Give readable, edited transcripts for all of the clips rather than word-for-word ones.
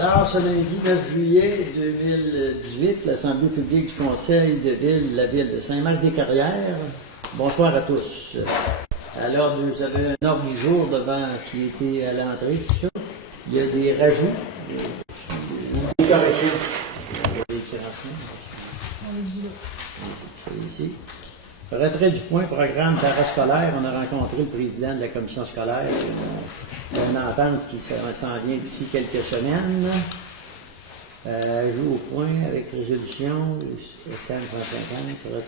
Alors, ce lundi 9 juillet 2018, l'Assemblée publique du Conseil de ville de la ville de Saint-Marc-des-Carrières. Bonsoir à tous. Alors, vous avez un ordre du jour devant qui était à l'entrée, tout ça. Il y a des rajouts, des corrections. C'est ici. Retrait du point programme parascolaire. On a rencontré le président de la commission scolaire. Une entente qui s'en vient d'ici quelques semaines. Joue au point avec résolution SM 150,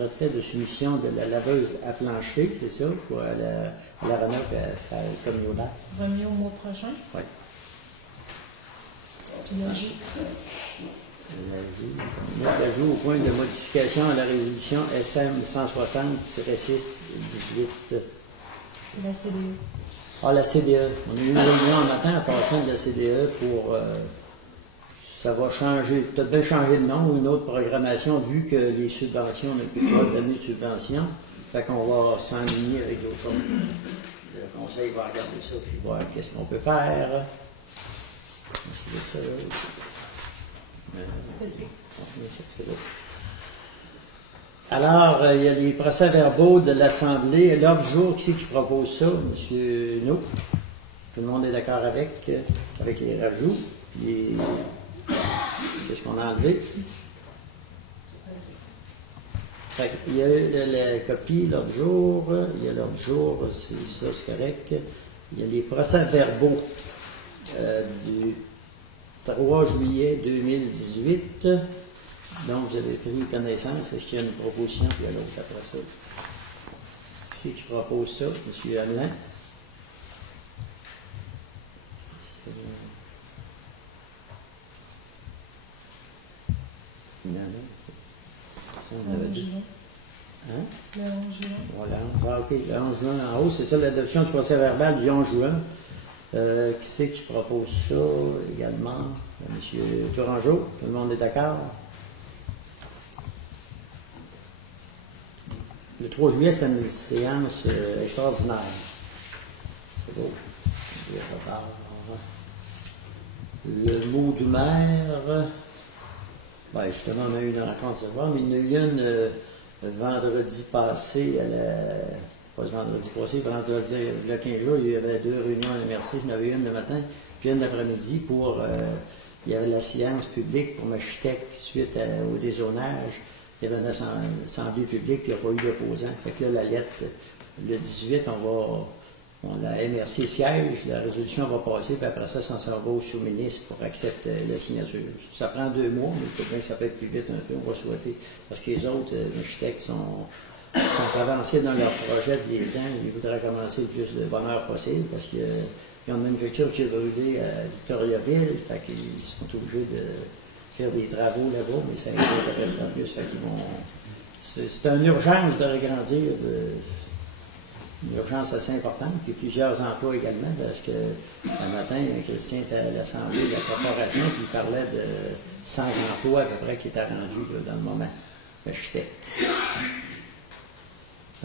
retrait de soumission de la laveuse à plancher, c'est ça, pour la remettre à sa communauté. Remis au mois prochain. Oui. L'ajout au point de modification à la résolution SM 160-6-18. C'est la CDE. Ah, la CDE. On a eu une réunion en matin en passant de la CDE pour... ça va changer, peut-être bien changer de nom ou une autre programmation vu que les subventions, on n'a plus le droit de donner de subventions. Fait qu'on va s'enligner avec d'autres choses. Le conseil va regarder ça puis voir qu'est-ce qu'on peut faire. Alors, il y a des procès-verbaux de l'Assemblée. L'ordre du jour, qui c'est qui propose ça? M. No. Tout le monde est d'accord avec les rajouts. Qu'est-ce qu'on a enlevé? Il y a la copie, l'ordre du jour. Il y a l'ordre du jour, c'est ça, c'est correct. Il y a les procès-verbaux du 3 juillet 2018. Donc, vous avez pris connaissance. Est-ce qu'il y a une proposition? Puis il y a l'autre après ça. Qui c'est qui propose ça? M. Hamelin. Le 11 juin. Voilà. Ah, OK. Le 11 juin en haut, c'est ça, l'adoption du procès verbal du 11 juin. Qui c'est qui propose ça également? M. Tourangeau. Tout le monde est d'accord? Le 3 juillet, c'est une séance extraordinaire. C'est beau. Le mot du maire. Ben, justement, on a eu une rencontre ce soir, mais il y en a eu une vendredi passé, pas vendredi passé, vendredi, le 15 jours, il y avait 2 réunions à l'MRC, il y en avait une le matin, puis une l'après-midi pour, il y avait la séance publique pour Machitec suite au dézonage. Il y avait une assemblée publique, puis il n'y a pas eu d'opposant. Fait que là, la lettre, le 18, la MRC siège, la résolution va passer, puis après ça s'en va au sous-ministre pour accepter la signature. Ça prend 2 mois, mais peut-être bien que ça peut être plus vite un peu, on va souhaiter. Parce que les autres architectes sont avancés dans leur projet de dedans, ils voudraient commencer le plus de bonheur possible, parce qu'ils ont une manufacture qui est brûlée à Victoriaville, fait qu'ils sont obligés de faire des travaux là-bas, mais ça les intéressera plus, fait qu'ils vont... C'est une urgence de regrandir, une urgence assez importante, puis plusieurs emplois également, parce que un matin, Christian était à l'Assemblée de la Corporation, puis il parlait de 100 emplois à peu près qui étaient rendus là, dans le moment. J'étais.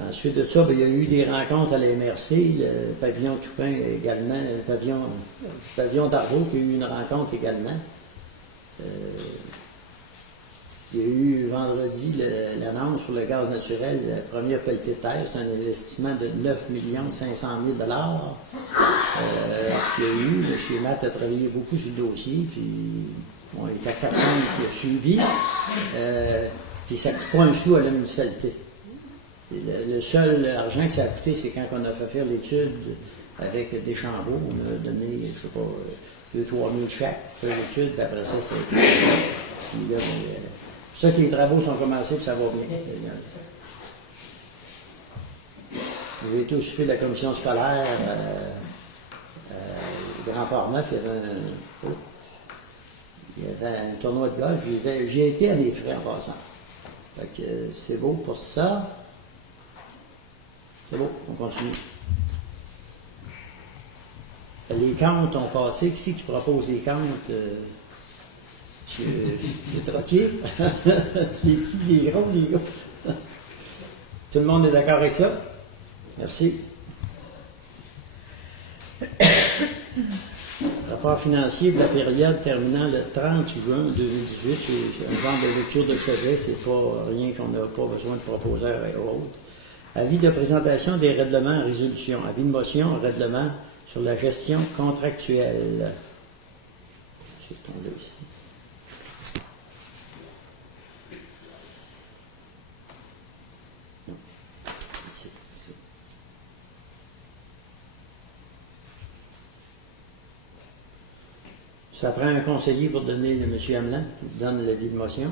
Ensuite de ça, il y a eu des rencontres à la MRC, le pavillon Toupin également, le pavillon d'Arvaux, qui a eu une rencontre également. Il y a eu vendredi l'annonce sur le gaz naturel, la première pelletée de terre, c'est un investissement de 9 500 000 $. Qu'il y a eu, M. Matt a travaillé beaucoup sur le dossier, puis on est à 400 qui a suivi, puis ça ne coûte pas un sou à la municipalité. Le seul argent que ça a coûté, c'est quand on a fait faire l'étude avec des chambeaux, on a donné, je ne sais pas, 2 000 à 3 000 chaque pour faire l'étude, puis après ça, c'est puis là, c'est ça que les travaux sont commencés, puis ça va bien. Vous avez tous fait la commission scolaire au Grand Port-Neuf, il y avait un tournoi de golf, j'ai été à mes frais en passant. Fait que c'est beau pour ça. C'est beau, on continue. Les comptes ont passé. Qui c'est qui propose les comptes? Le trottier. Les petits, les gros, les gars. Tout le monde est d'accord avec ça? Merci. Rapport financier de la période terminant le 30 juin 2018. C'est un genre de lecture de chevet, c'est pas rien qu'on n'a pas besoin de proposeurs et autres. Avis de présentation des règlements en résolution. Avis de motion en règlement sur la gestion contractuelle. Je vais tomber ici. Non. Ici. Ça prend un conseiller pour donner le M. Hamelin qui donne l'avis de motion.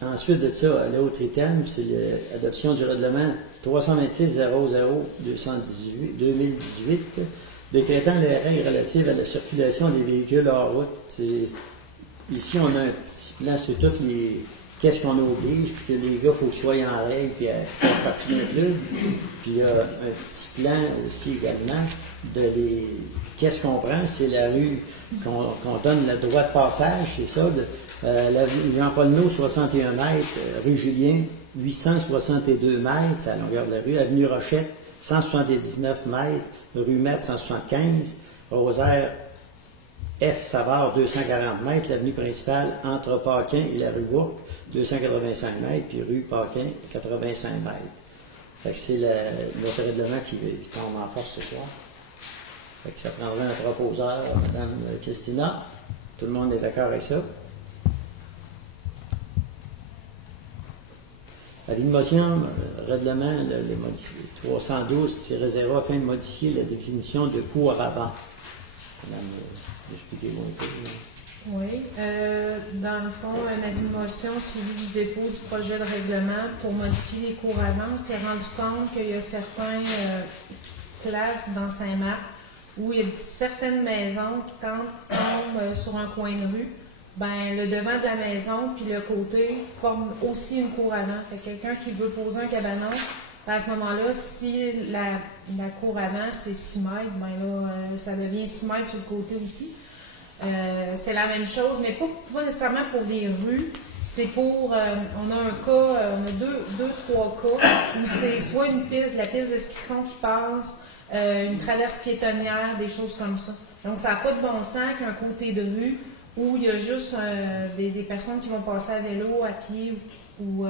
Ensuite de ça, l'autre item, c'est l'adoption du règlement 326-00-218, décrétant les règles relatives à la circulation des véhicules hors route. Ici, on a un petit plan sur toutes les. Qu'est-ce qu'on oblige, puis que les gars, il faut qu'ils soient en règle, puis qu'ils fassent partie d'un club. Puis il y a un petit plan aussi également de les. Qu'est-ce qu'on prend? C'est la rue qu'on donne le droit de passage, c'est ça. Jean-Paul Naud, 61 mètres, rue Julien, 862 mètres, c'est à la longueur de la rue, avenue Rochette, 179 mètres, rue Metz, 175, Rosaire F. Savard, 240 mètres, l'avenue principale entre Paquin et la rue Bourque, 285 mètres, puis rue Paquin, 85 mètres. Fait que c'est notre règlement qui tombe en force ce soir. Fait que ça prendrait un proposeur, Mme Christina. Tout le monde est d'accord avec ça? Avis de motion, règlement, le 312-0 afin de modifier la définition de coût à rabat. Madame, expliquez-moi un peu. Oui. Dans le fond, un avis de motion suivi du dépôt du projet de règlement pour modifier les cours avant. On s'est rendu compte qu'il y a certaines places dans Saint-Marc où il y a certaines maisons qui, quand ils tombent sur un coin de rue, ben, le devant de la maison puis le côté forme aussi une cour avant. Fait que quelqu'un qui veut poser un cabanon, ben à ce moment-là, si la cour avant c'est 6 mètres, ben là, ça devient 6 mètres sur le côté aussi. C'est la même chose, mais pas nécessairement pour des rues. C'est pour, on a un cas, on a trois cas où c'est soit une piste, la piste de ski de fond qui passe, une traverse piétonnière, des choses comme ça. Donc ça n'a pas de bon sens qu'un côté de rue où il y a juste des personnes qui vont passer à vélo, à pied ou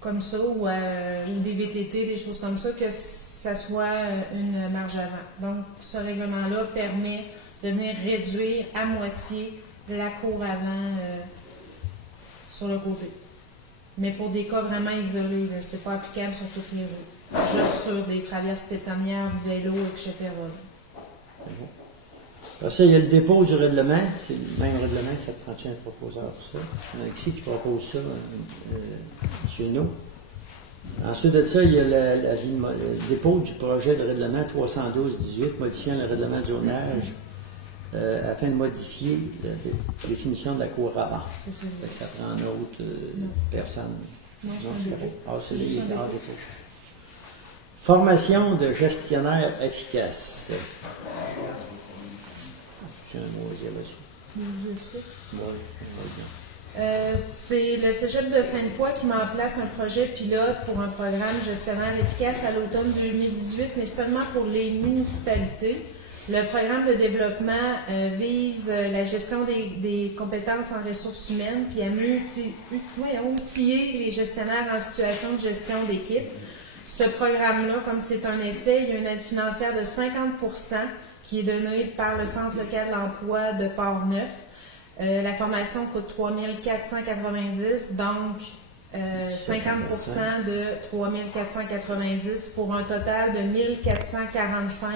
comme ça, ou des VTT, des choses comme ça, que ça soit une marge avant. Donc ce règlement-là permet de venir réduire à moitié la cour avant sur le côté. Mais pour des cas vraiment isolés, ce n'est pas applicable sur toutes les rues. Juste sur des traverses pétonnières, vélos, etc. C'est bon. Après ça, il y a le dépôt du règlement. C'est le même règlement, ça prend-tu un proposeur pour ça? Qui propose ça? M. Naud. Ensuite de ça, il y a le dépôt du projet de règlement 312-18, modifiant le règlement du zonage afin de modifier la définition de la cour avant. C'est ça. Ça prend une autre personne. Non, c'est un dépôt. C'est juste un dépôt. Formation de gestionnaire efficace. J'ai un mot à dire là-dessus. C'est le Cégep de Sainte-Foy qui met en place un projet pilote pour un programme gestionnaire efficace à l'automne 2018, mais seulement pour les municipalités. Le programme de développement vise la gestion des compétences en ressources humaines, puis à outiller les gestionnaires en situation de gestion d'équipe. Ce programme-là, comme c'est un essai, il y a une aide financière de 50% qui est donnée par le Centre local de l'emploi de Port-Neuf. La formation coûte 3 490, donc 50% de 3 490 pour un total de 1 445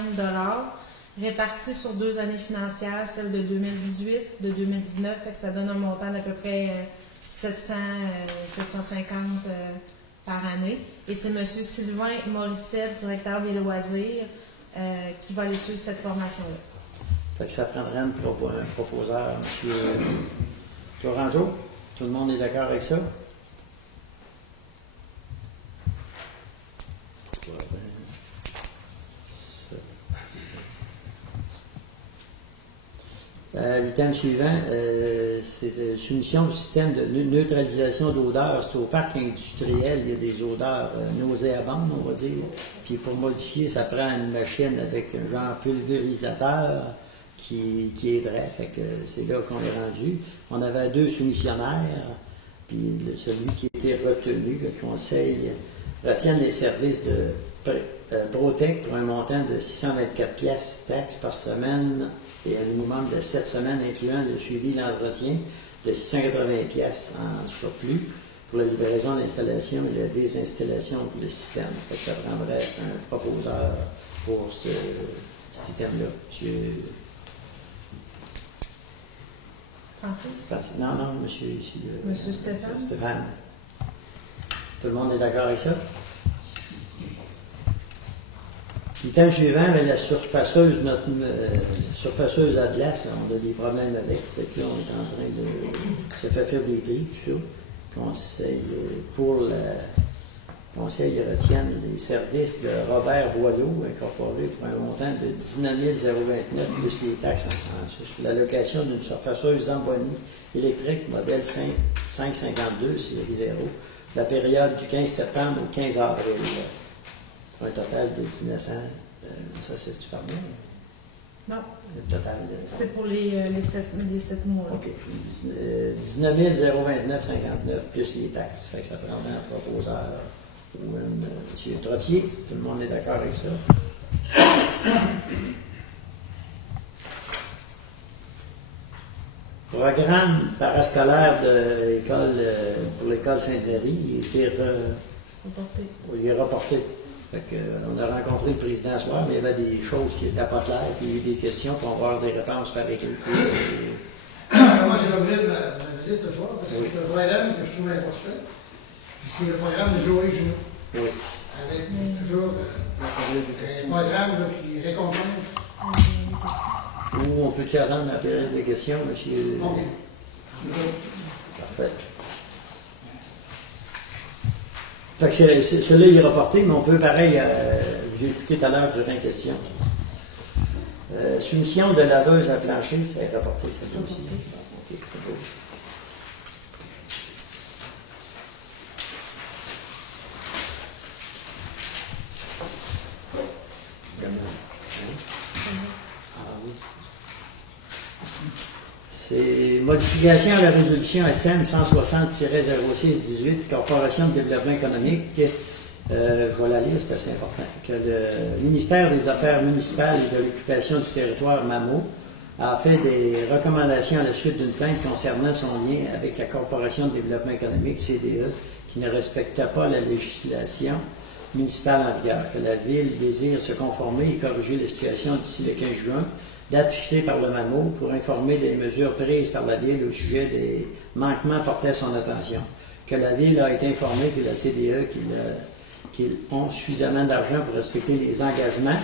répartis sur 2 années financières, celle de 2018, de 2019, fait que ça donne un montant d'à peu près 750 par année. Et c'est M. Sylvain Morissette, directeur des loisirs, qui va aller suivre cette formation-là. Fait que ça prendrait un proposeur, M. Tourangeau. Tout le monde est d'accord avec ça? L'item suivant, c'est soumission au système de neutralisation d'odeurs. C'est au parc industriel, il y a des odeurs nauséabondes, on va dire. Puis pour modifier, ça prend une machine avec un genre pulvérisateur qui aiderait. Fait que c'est là qu'on est rendu. On avait 2 soumissionnaires, puis celui qui était retenu, le conseil, retient les services de Protec pour un montant de 624 pièces taxes par semaine et un minimum de 7 semaines, incluant le suivi et l'entretien de 680 pièces en surplus pour la livraison, l'installation et la désinstallation du système. Fait que ça prendrait un proposeur pour ce système-là. Monsieur Francis? Non, monsieur ici. Monsieur Stéphane? Stéphane. Tout le monde est d'accord avec ça? L'item suivant, la surfaceuse, notre surfaceuse Atlas, on a des problèmes avec. Fait que là, on est en train de se faire des prix, tout ça. Conseil, pour le conseil, retient les services de Robert Boileau, incorporé pour un montant de 19 029 plus les taxes en France. Sur la location d'une surfaceuse Zamboni électrique, modèle 552, série 0, la période du 15 septembre au 15 avril. Un total de 1900. Ça, c'est-tu par mois? Non. Le total de... C'est pour les 7 mois. OK. 19 029,59 plus les taxes. Fait que ça prendrait un proposeur ou M. Trottier. Tout le monde est d'accord avec ça. Programme parascolaire de l'école pour l'école Sainte-Marie, il est reporté. Fait que, on a rencontré le président ce soir, mais il y avait des choses qui n'étaient pas claires, puis il y a eu des questions, puis on va avoir des réponses par écrit. Moi, j'ai l'objet de ma visite ce soir, parce que c'est un problème que je trouve important. C'est le programme de Joël Junot. Oui. Avec toujours un programme qui récompense. Ou on peut-tu attendre la période de questions, monsieur? OK. Parfait. Fait que celui-là il est reporté, mais on peut, pareil, j'ai écouté tout à l'heure durant la question. Soumission de laveuse à plancher, c'est reporté, ça aussi. OK, c'est beau. C'est modification à la résolution SM 160-06-18, Corporation de développement économique. Je vais la lire, c'est assez important. Que le ministère des Affaires municipales et de l'occupation du territoire MAMO a fait des recommandations à la suite d'une plainte concernant son lien avec la Corporation de développement économique, CDE, qui ne respectait pas la législation municipale en vigueur. Que la Ville désire se conformer et corriger la situation d'ici le 15 juin, date fixée par le MAMO pour informer des mesures prises par la Ville au sujet des manquements portés à son attention. Que la Ville a été informée que la CDE qu'ils ont suffisamment d'argent pour respecter les engagements,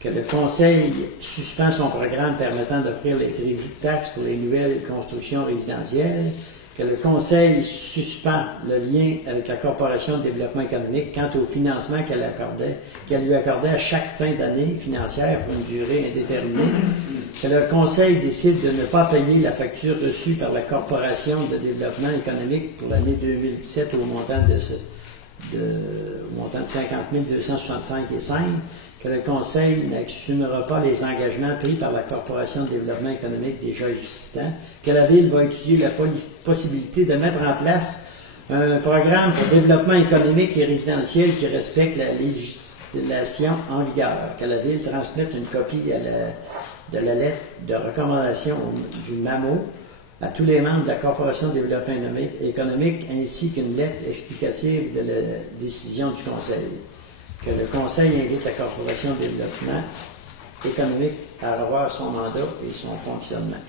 que le Conseil suspend son programme permettant d'offrir les crédits de taxes pour les nouvelles constructions résidentielles, que le Conseil suspend le lien avec la Corporation de développement économique quant au financement qu'elle lui accordait à chaque fin d'année financière pour une durée indéterminée, que le Conseil décide de ne pas payer la facture reçue par la Corporation de développement économique pour l'année 2017 au montant de 50 265,5, que le Conseil n'assumera pas les engagements pris par la Corporation de développement économique déjà existant, que la Ville va étudier la possibilité de mettre en place un programme pour développement économique et résidentiel qui respecte la législation en vigueur, que la Ville transmette une copie de la lettre de recommandation du MAMO à tous les membres de la Corporation de développement économique, ainsi qu'une lettre explicative de la décision du Conseil. Que le Conseil invite la Corporation de développement économique à revoir son mandat et son fonctionnement.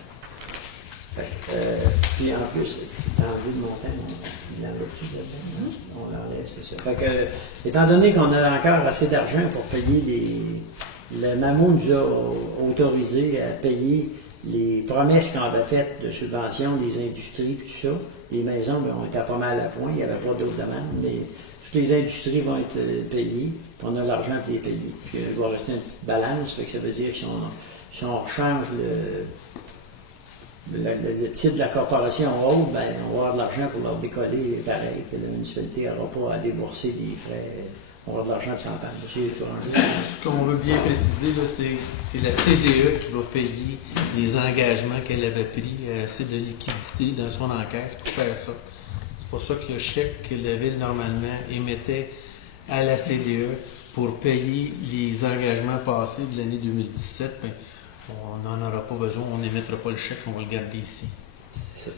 Puis en plus, en vue de montant, on l'enlève-tu là-dedans? On l'enlève, c'est ça. Fait que, étant donné qu'on a encore assez d'argent pour payer le MAMO nous a autorisé à payer les promesses qu'on avait faites de subvention, les industries, tout ça. Les maisons, on était pas mal à point, il n'y avait pas d'autres demandes, mais toutes les industries vont être payées, puis on a l'argent pour les payer. Puis il va rester une petite balance, fait que ça veut dire que si on rechange le titre de la corporation haute, ben, on va avoir de l'argent pour leur décoller, pareil, que la municipalité n'aura pas à débourser des frais. On va avoir de l'argent de s'entendre. Monsieur Touranger. Ce qu'on veut bien préciser, là, c'est la CDE qui va payer les engagements qu'elle avait pris assez de liquidité dans son encaisse pour faire ça. C'est pour ça que le chèque que la Ville, normalement, émettait à la CDE pour payer les engagements passés de l'année 2017, ben, on n'en aura pas besoin, on n'émettra pas le chèque, on va le garder ici. C'est ça.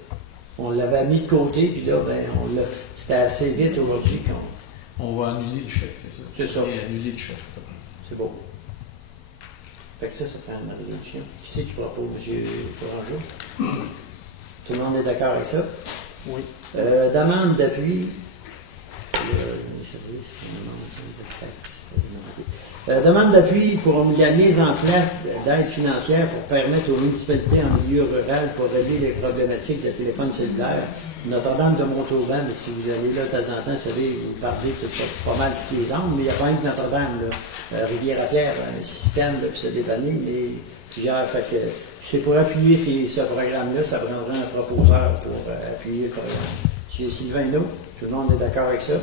On l'avait mis de côté, puis là, ben, c'était assez vite aujourd'hui On va annuler le chèque, c'est ça. C'est ça. Et annuler le chèque. C'est beau. Fait que ça prend une résolution. Qui c'est qui propose, M. Tourangeau? Tout le monde est d'accord avec ça? Oui. Demande d'appui. Demande d'appui pour la mise en place d'aides financières pour permettre aux municipalités en milieu rural pour régler les problématiques de téléphone cellulaire. Notre-Dame de Montauban, si vous allez là de temps en temps, vous savez, vous parlez pas mal toutes les angles, mais il n'y a pas rien que Notre-Dame, Rivière-à-Pierre, un système pour se dépanner, mais plusieurs. Fait que c'est pour appuyer ce programme-là, ça prendra un proposeur pour appuyer le programme. M. Sylvain Naud, tout le monde est d'accord avec ça?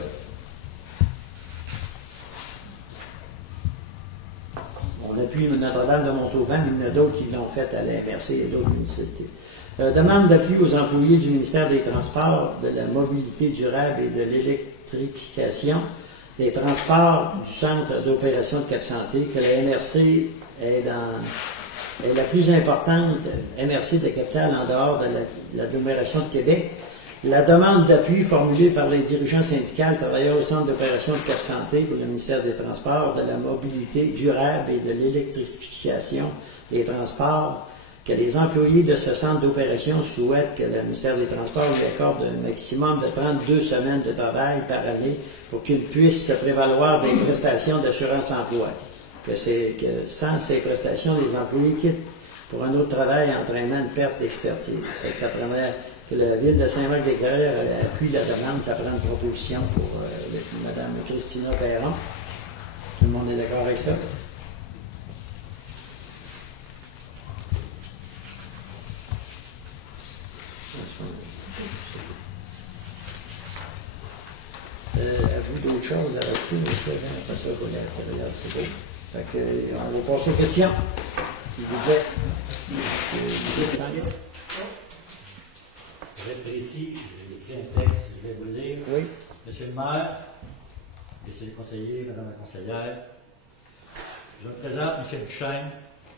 On appuie Notre-Dame de Montauban, mais il y en a d'autres qui l'ont fait à l'inversé et d'autres municipalités. Demande d'appui aux employés du ministère des Transports, de la mobilité durable et de l'électrification des transports du centre d'opération de Cap-Santé, que la MRC est la plus importante MRC de capitale en dehors de l'agglomération de Québec. La demande d'appui formulée par les dirigeants syndicaux travaillant au centre d'opération de Cap-Santé pour le ministère des Transports, de la mobilité durable et de l'électrification des transports, que les employés de ce centre d'opération souhaitent que le ministère des Transports lui accorde un maximum de 32 semaines de travail par année pour qu'il puisse se prévaloir des prestations d'assurance-emploi. Que sans ces prestations, les employés quittent pour un autre travail entraînant une perte d'expertise. Ça prendrait que la Ville de Saint-Marc-des-Carrières appuie la demande, ça prend une proposition pour Mme Christina Perron. Tout le monde est d'accord avec ça? Avez-vous d'autres choses à rajouter? Après ça, regarde, c'est beau. Fait que, on va passer aux questions. S'il vous plaît. Je vais être précis, j'ai écrit un texte, je vais vous le lire. Oui. Monsieur le maire, monsieur le conseiller, madame la conseillère, je me présente, Michel Duchesne,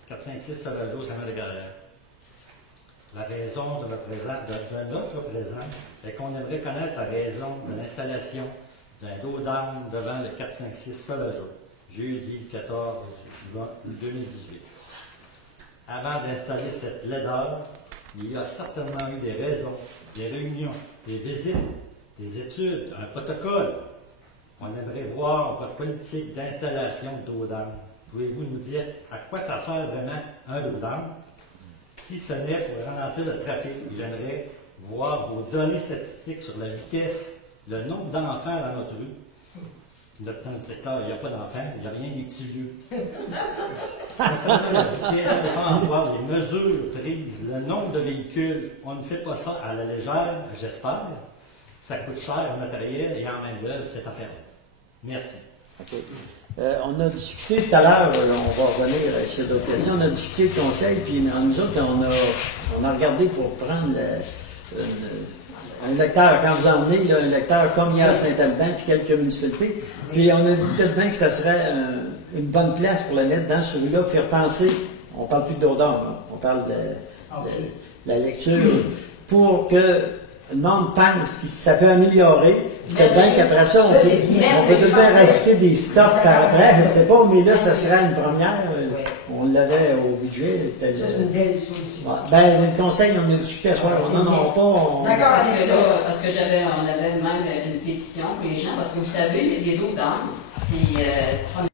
456 Sauvageau, Saint-Marc-des-Carrières. La raison de notre présence est qu'on aimerait connaître la raison de l'installation d'un dos d'armes devant le 456 Sauvageau, jeudi 14 juin 2018. Avant d'installer cette laideur, il y a certainement eu des raisons, des réunions, des visites, des études, un protocole. On aimerait voir votre politique d'installation de dos d'armes. Pouvez-vous nous dire à quoi ça sert vraiment un dos d'armes? Si ce n'est pour ralentir le trafic, j'aimerais voir vos données statistiques sur la vitesse, le nombre d'enfants dans notre rue. Dans le secteur, il n'y a pas d'enfants, il n'y a rien des petits lieux. Concernant la vitesse, il faut voir les mesures prises, le nombre de véhicules. On ne fait pas ça à la légère, j'espère. Ça coûte cher en matériel et en main-d'œuvre, cette affaire-là. Merci. OK. On a discuté tout à l'heure, on va revenir sur d'autres questions, on a discuté de conseil, puis nous autres, on a regardé pour prendre un lecteur, quand vous emmenez là, un lecteur comme il y a à Saint-Alban, puis quelques municipalités, puis on a dit tout de même que ça serait une bonne place pour la mettre dans celui-là, pour faire penser, on parle plus d'odeur, on parle de la lecture, pour que le monde pense, puis ça peut améliorer, peut-être bien qu'après ça, on peut tout de même rajouter des stocks par après, je ne sais pas, mais là, ça serait une première. On l'avait au budget. Ça, c'est une belle solution. Ben, le conseil, on a discuté à ce soir. Non, non, pas. D'accord, Parce que on avait même une pétition pour les gens, parce que vous savez, les dos d'âme, c'est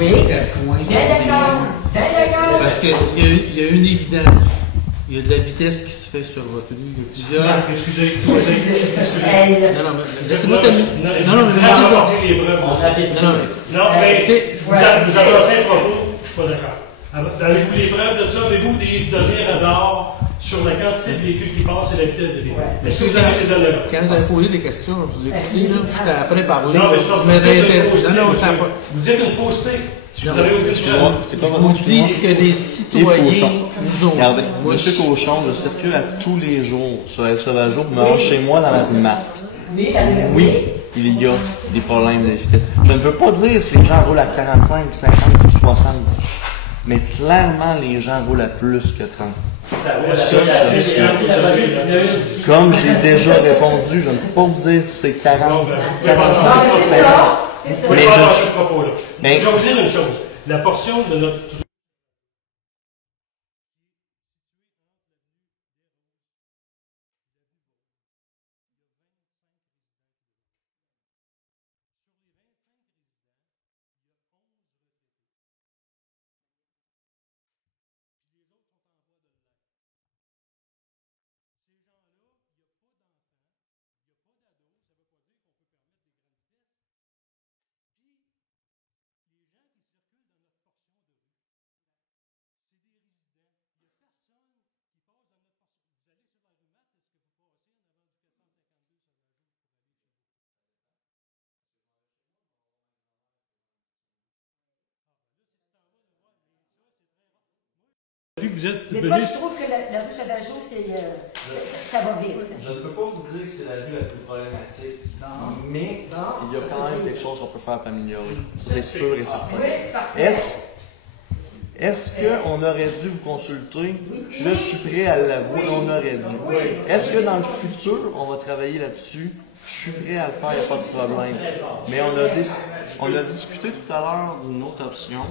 Oui. Bien d'accord. Bien d'accord. Parce qu'il y a une évidence. Il y a de la vitesse qui se fait sur votre rue. Il y a plusieurs. Excusez. Non, non, mais laissez-moi terminer. Non, mais les preuves. Non, mais vous avancez un propos, je suis pas d'accord. Avez-vous les preuves de ça? Avez-vous des données radar sur la quantité de véhicules qui passent et la vitesse des véhicules? Est-ce que vous avez ces données-là? Quand vous avez posé des questions, je vous ai écouté, là, j'étais après parler. Non, mais c'est parce que vous dites une fausseté. Vous avez c'est pas Je vous dis ce que les citoyens nous ont Regardez, dit. Monsieur Cochon, je circule à tous les jours sur El Sauvageau, mais chez moi dans la rue Marthe. Oui, il y a des problèmes de vitesse. Je ne peux pas dire si les gens roulent à 45, 50 ou 60, mais clairement, les gens roulent à plus que 30. Comme j'ai déjà répondu, je ne peux pas vous dire si c'est 40, 45, 50. Mais je vais vous dire une chose. La portion de notre vous êtes Mais toi, tu trouves que la rue Sauvageau, ça va vite. Je ne peux pas vous dire que c'est la rue la plus problématique, mais il y a quand même quelque chose qu'on peut faire pour améliorer. Ça, c'est sûr et certain. Oui, parfait. Est-ce qu'on aurait dû vous consulter? Je suis prêt à l'avouer, on aurait dû. Est-ce que dans le futur, on va travailler là-dessus? Je suis prêt à le faire, il n'y a pas de problème. Mais on a discuté tout à l'heure d'une autre option.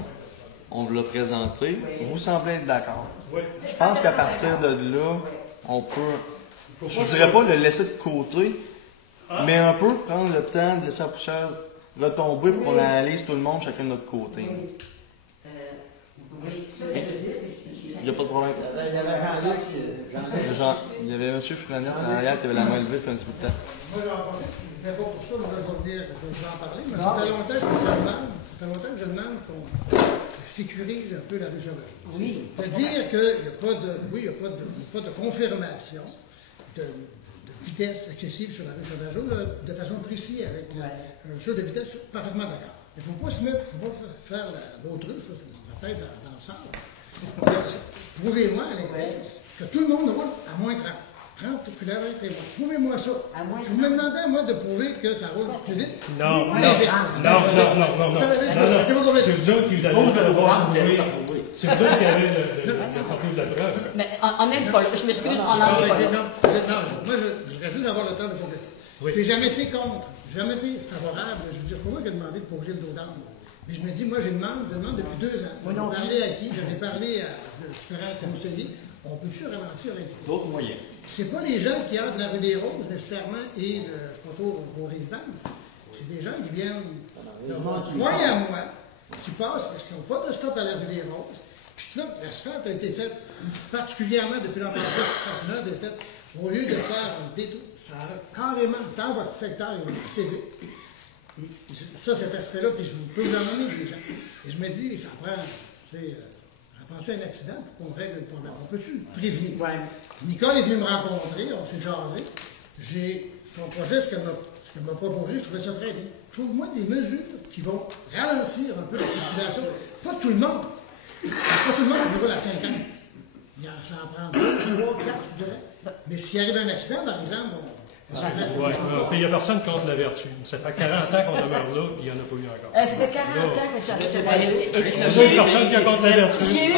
On vous l'a présenté. Vous semblez être d'accord. Je pense qu'à partir de là, on peut, je ne dirais pas le laisser de côté, mais un peu prendre le temps de laisser la poussière retomber pour qu'on analyse tout le monde chacun de notre côté. Il n'y a pas de problème. Il y avait Jean-Luc, Il y avait M. Frenette en arrière qui avait la main levée depuis un petit bout de temps. Moi, j'en parlais. Je ne pas pour ça, mais là, je vais dire que je vais en parler. Mais ça fait longtemps que je demande qu'on sécurise un peu la rue Sauvageau. Oui. C'est-à-dire qu'il n'y a pas de confirmation de vitesse excessive sur la rue Sauvageau, de façon précise, avec un jeu de vitesse parfaitement d'accord. Il ne faut pas se mettre, il ne faut pas faire l'autruche, la tête dans le centre. Prouvez-moi à l'inverse que tout le monde roule à moins 30. 30 km et moins. Prouvez-moi ça. Si vous me demandez à moi de prouver que ça roule plus vite, non. C'est vous autres qui avez c'est vous autres qui avez le contenu de la preuve. Mais en même pas, je m'excuse, on n'en est pas là. Moi, je voudrais juste avoir le temps de prouver. Je n'ai jamais été contre, jamais été favorable. Je veux dire, pour moi, j'ai demandé de poser le dos d'âme. Mais je me dis, moi, je demande depuis 2 ans. J'avais parlé à qui? J'avais parlé à différents conseillers. On peut-tu ralentir la vitesse? D'autres moyens. C'est pas les gens qui entrent de la rue des Roses, nécessairement, et autour de vos résidences. C'est des gens qui viennent de moi à moi, qui passent, parce qu'ils n'ont pas de stop à la rue des Roses. Puis là, l'asphalte a été faite, particulièrement depuis l'an passé, 39, est faite, au lieu de faire un détour, ça a carrément, dans votre secteur, il va assez vite. Et ça, cet aspect-là, puis je peux vous en nommer des gens. Et je me dis, ça prend un accident pour qu'on règle le problème. On peut-tu prévenir? Nicole est venue me rencontrer, on s'est jasé. Son projet, ce qu'elle m'a proposé, je trouvais ça très bien. Trouve-moi des mesures qui vont ralentir un peu la circulation. Pas tout le monde. Pas tout le monde qui roule à 50. Ça en prend 2, 3, 4, je dirais. Mais s'il arrive un accident, par exemple, Il n'y a personne contre la vertu. Ça fait 40 ans qu'on demeure là, puis il n'y en a pas eu encore. Ça fait 40 ans que ça se Il n'y a personne qui est contre la vertu. J'ai eu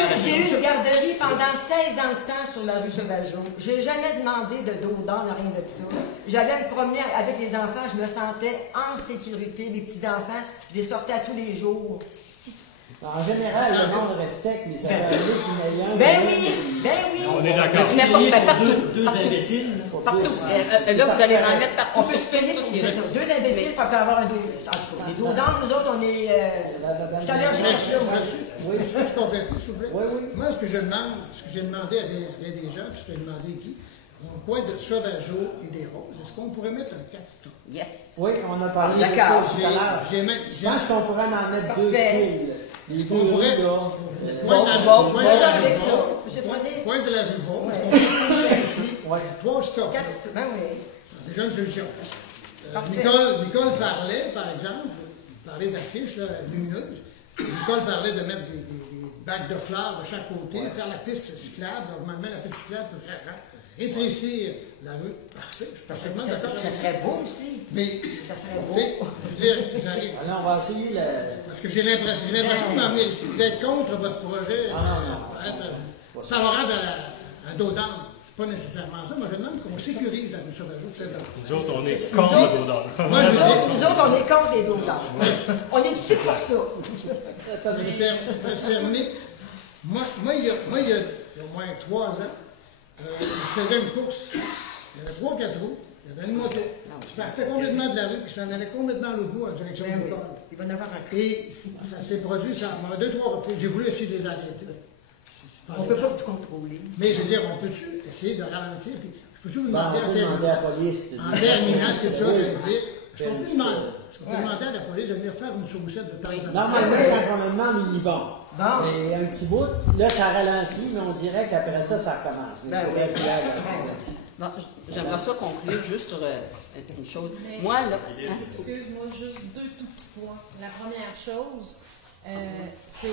une garderie pendant 16 ans de temps sur la rue Sauvageau. Je n'ai jamais demandé de dos d'âne, rien de ça. J'allais me promener avec les enfants, je me sentais en sécurité. Mes petits-enfants, je les sortais à tous les jours. En général, le monde respecte, mais ça va arriver qu'il y en ait un. Ben oui. On est d'accord. Mais partout. Deux imbéciles. Partout. Là, vous allez en mettre partout. On peut se finir pour ça. Deux imbéciles pour avoir un dos. Les dos d'âme, nous autres, on est. Je suis allergique à ça, moi. Oui, je peux compléter, s'il vous plaît. Oui, oui. Moi, ce que j'ai demandé à des gens, puis je t'ai demandé qui, dans le coin de Sauvageau et des Roses, est-ce qu'on pourrait mettre un 4 stop? Yes. Oui, on a parlé de D'accord. ça tout à l'heure. Je pense qu'on pourrait en mettre deux fils. Les On pourrait. deux, là. Bon, avec ça. J'ai prenais. Coin de la rue Rose, on pourrait faire ici Ouais. 3 stops. Ben oui. C'est déjà une solution. Parfait. Nicole parlait, par exemple, parlait d'affiches là, lumineuses. Nicole parlait de mettre des bacs de fleurs de chaque côté, faire la piste cyclable, normalement la piste cyclable pour rétrécir la rue. Parfait, je suis parfaitement d'accord. Ça serait beau aussi. Mais, Ça serait tu sais, beau. je veux dire, j'arrive. Alors, on va essayer le. Parce que j'ai l'impression de m'emmener ici. Vous êtes contre votre projet. non. Favorable à dos d'âne. C'est pas nécessairement ça. Moi, je demande qu'on sécurise la rue Sauvageau. Nous autres, on est contre le dos d'âne. Moi, je dis, Nous autres, on est contre les dos d'âme. On est ici pour ça. je vais terminer. Moi, il y a au moins 3 ans, je faisais une course. Il y avait 3-4 roues. Il y avait une moto. Je partais complètement de la rue, puis ça en allait complètement à l'autre bout en direction de l'école. Il va en avoir un. Et ça s'est produit, ça m'a 2-3 reprises. J'ai voulu essayer de les arrêter. On ne peut pas tout contrôler. Mais je veux dire, on peut-tu essayer de ralentir? Puis, je peux-tu vous Bon, demander on peut demander à la police. en terminant, c'est ça, je veux dire. Est-ce qu'on peut Ouais. demander à la police de venir faire une chaussette de temps en temps? Normalement, quand on le demande, ils y vont. Bon. Et un petit bout, là, ça ralentit, mais on dirait qu'après ça, ça recommence. Ben oui. Bon, j'aimerais ça conclure juste sur une chose. Mais- Moi, là. Excuse-moi, juste 2 tout petits points. La première chose, c'est,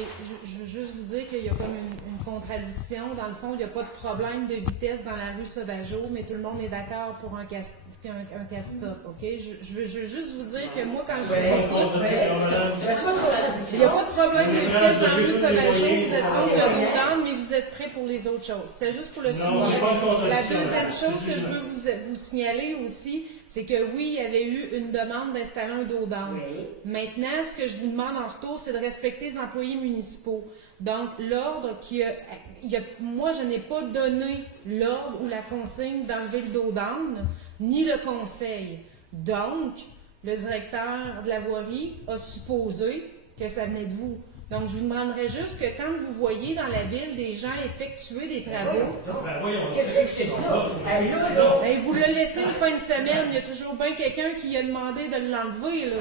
je veux juste vous dire qu'il y a comme une contradiction. Dans le fond, il n'y a pas de problème de vitesse dans la rue Sauvageau, mais tout le monde est d'accord pour un 4 stop, OK? Je veux juste vous dire que moi, quand je vous écoute, il n'y a pas de problème de vitesse dans la rue Sauvageau, vous êtes contre le dos d'âne, mais vous êtes prêts pour les autres choses. C'était juste pour le souligner. La deuxième chose que je veux vous signaler aussi, c'est que oui, il y avait eu une demande d'installer un dos d'âne. Maintenant, ce que je vous demande en retour, c'est de respecter les employés municipaux. Donc, l'ordre moi, je n'ai pas donné l'ordre ou la consigne d'enlever le dos d'âne, ni le conseil. Donc, le directeur de la voirie a supposé que ça venait de vous. Donc, je vous demanderais juste que quand vous voyez dans la ville des gens effectuer des travaux, Qu'est-ce que c'est ça? ben, vous le laissez une fin de semaine, il y a toujours bien quelqu'un qui a demandé de l'enlever, là.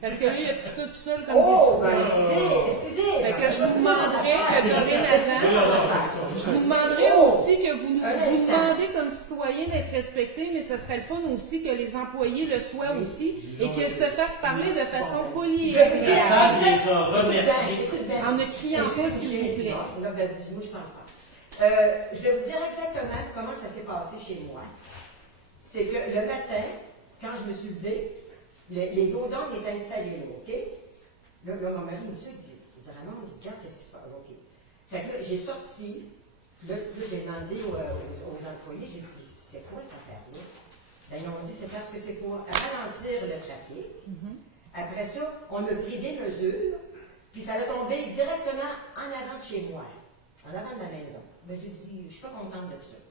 Parce que là, il a pris ça tout seul comme décision. Excusez. Fait que je vous demanderais que dorénavant, je vous demanderais aussi que vous demandez comme citoyen d'être respecté, mais ce serait le fun aussi que les employés le soient aussi et qu'ils se fassent parler de façon polie Je et vais vous dire agréable, écoute bien. en ne criant pas, s'il vous plaît. Moi, je peux en faire. Je vais vous dire exactement comment ça s'est passé chez moi. C'est que le matin, quand je me suis levée, les dos d'âne étaient installés là, OK? Là, mon mari me dit, il dit, Ramon, il dit, regarde, qu'est-ce qui se passe? OK. Fait que là, j'ai sorti, là j'ai demandé aux employés, j'ai dit, c'est quoi cette affaire-là? Ben, ils m'ont dit, c'est parce que c'est pour ralentir le trafic. Après ça, on a pris des mesures, puis ça a tombé directement en avant de chez moi, en avant de la maison. Ben, j'ai dit, je suis pas contente de ça.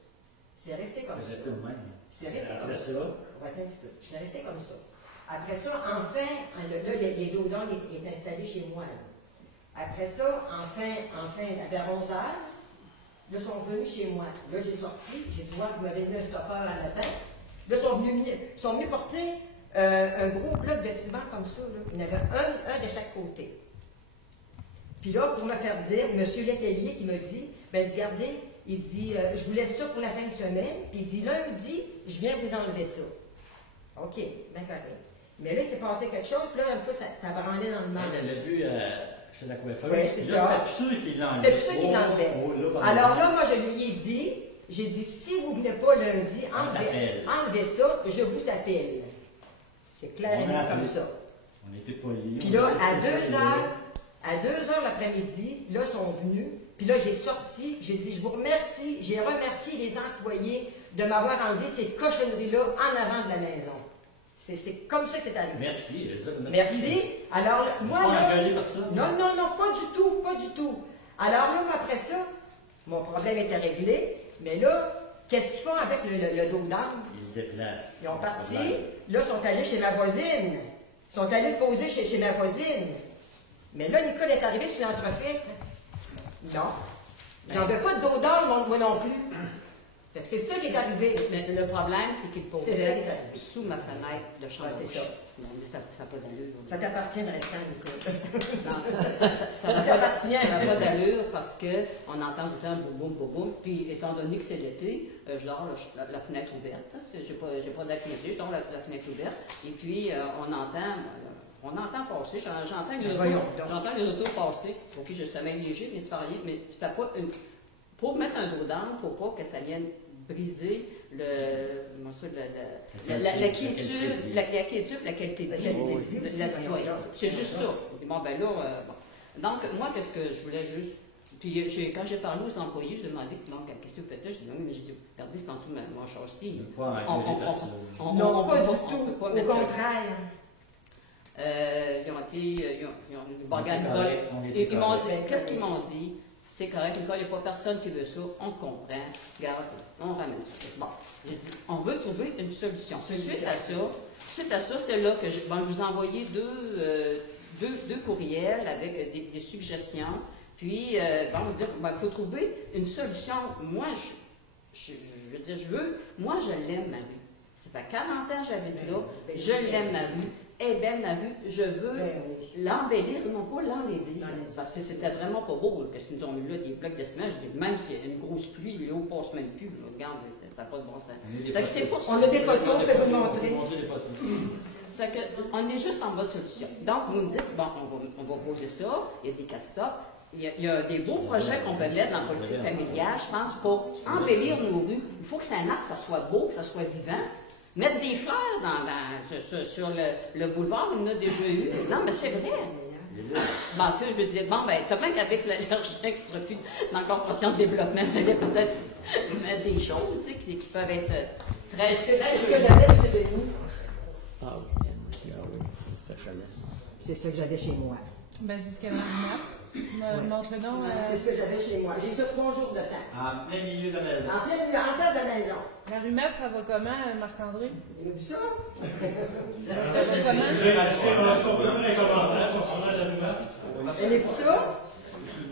C'est resté comme ça. C'est resté comme ça. On va attendre un petit peu. C'est resté comme ça. Après ça, enfin, là, les dos d'âne est installé chez moi. Là. Après ça, enfin, vers 11h, là, ils sont venus chez moi. Là, j'ai sorti, j'ai dit, vous m'avez mis un stoppeur à matin. Là, ils sont venus porter un gros bloc de ciment comme ça. Là. Il y en avait un de chaque côté. Puis là, pour me faire dire, M. Letellier qui me dit, ben, regardez, il dit, je vous laisse ça pour la fin de semaine. Puis il dit, lundi, je viens vous enlever ça. OK, d'accord. Mais là, il s'est passé quelque chose, puis là, un peu, ça branlait dans le manche. Elle a vu chez la coiffeuse. Oui, c'est ça. C'était plus sûr qu'il l'enlevait. C'était plus sûr qu'il l'enlevait. Alors là, moi, je lui ai dit, j'ai dit, si vous ne venez pas lundi, enlevez ça, je vous appelle. C'est clair et net comme ça. On était polis. Puis là, à 2h l'après-midi, là, ils sont venus, puis là, j'ai sorti, j'ai dit, je vous remercie, j'ai remercié les employés de m'avoir enlevé ces cochonneries-là en avant de la maison. C'est comme ça que c'est arrivé. Merci, Elisabeth. Merci. Alors, moi, là... engueuler personne. Non, pas du tout, pas du tout. Alors là, après ça, mon problème était réglé, mais là, qu'est-ce qu'ils font avec le dos d'âne? Ils déplacent. Ils ont parti, là, ils sont allés chez ma voisine. Ils sont allés poser chez ma voisine. Mais là, Nicole est arrivée sur l'entrefaite. Non. J'en veux pas de dos d'âne, moi non plus. Fait que c'est ça qui est arrivé. Mais le problème, c'est qu'il C'est ça qui est posait arrivé. sous ma fenêtre le champ. Ouais, c'est ça. Non, mais ça n'a pas d'allure. Ça t'appartient, Vincent, Nicole. Non, Ça n'a t'appartient. pas d'allure parce qu'on entend tout le temps boum, boum, boum, boum. Puis, étant donné que c'est l'été, je dors la fenêtre ouverte. J'ai pas d'activité, je dors la fenêtre ouverte. Et puis, on entend passer, j'entends les autos passer. OK, je sommeille léger, mais c'est pas rien. Mais c'était pas une... Pour mettre un dos d'âne, il ne faut pas que ça vienne briser la quiétude, la qualité de vie de la citoyenne. C'est juste ça. On dit, bon, ben là, bon. Donc, moi, qu'est-ce que je voulais juste... Puis, quand j'ai parlé aux employés, je demandais, donc, qu'est-ce que vous faites là? Je dis, oui, mais j'ai dit, regardez, c'est en dessous de mon châssis. Non, pas du tout. Au contraire. Ils ont été... Ils m'ont dit, qu'est-ce qu'ils m'ont dit? C'est correct, Nicole, il n'y a pas personne qui veut ça, on te comprend. Regarde, on ramène ça. Bon, j'ai dit, on veut trouver une solution. Suite à ça, c'est là que je vous ai envoyé deux courriels avec des suggestions. Puis, on dit, il faut trouver une solution. Moi, moi, je l'aime, ma rue. Ça fait 40 ans que j'habite là, je l'aime, ma rue. Eh bien, ma rue, je veux l'embellir, non pas l'enlaidir. Parce que c'était vraiment pas beau, parce qu'ils nous ont mis là des blocs de ciment. Je dis, même s'il y a une grosse pluie, l'eau passe même plus. Là, regarde, ça n'a pas de bon sens. On a des photos, je vais vous montrer. On est juste en mode solution. Donc, vous me dites, bon, on va poser ça, il y a des casse-tops. Il y a des beaux projets qu'on peut mettre dans la politique familiale, je pense, pour embellir nos rues. Il faut que Saint-Marc, ça soit beau, que ça soit vivant. Mettre des fleurs sur le boulevard, il y en a déjà eu. Non, mais c'est vrai. Bon, tu sais, je veux dire, bon, ben, t'as même qu'avec l'argent qui sera plus dans la corporation de développement, ça va peut-être mettre des choses, tu sais, qui peuvent être très... Est-ce que j'avais, c'est de nous? Ah oui, c'était chalet. C'est ça que j'avais chez moi. Ben, c'est ce qu'elle m'a montre le nom. C'est ce que j'avais chez moi. J'ai eu ça 3 jours de temps. En plein milieu de la maison. En plein milieu, en face de la maison. La rumette, ça va comment, Marc-André? Il a vu ça? Ça va comment? Est-ce qu'on peut faire un commentaire concernant la rumette? Elle a vu ça?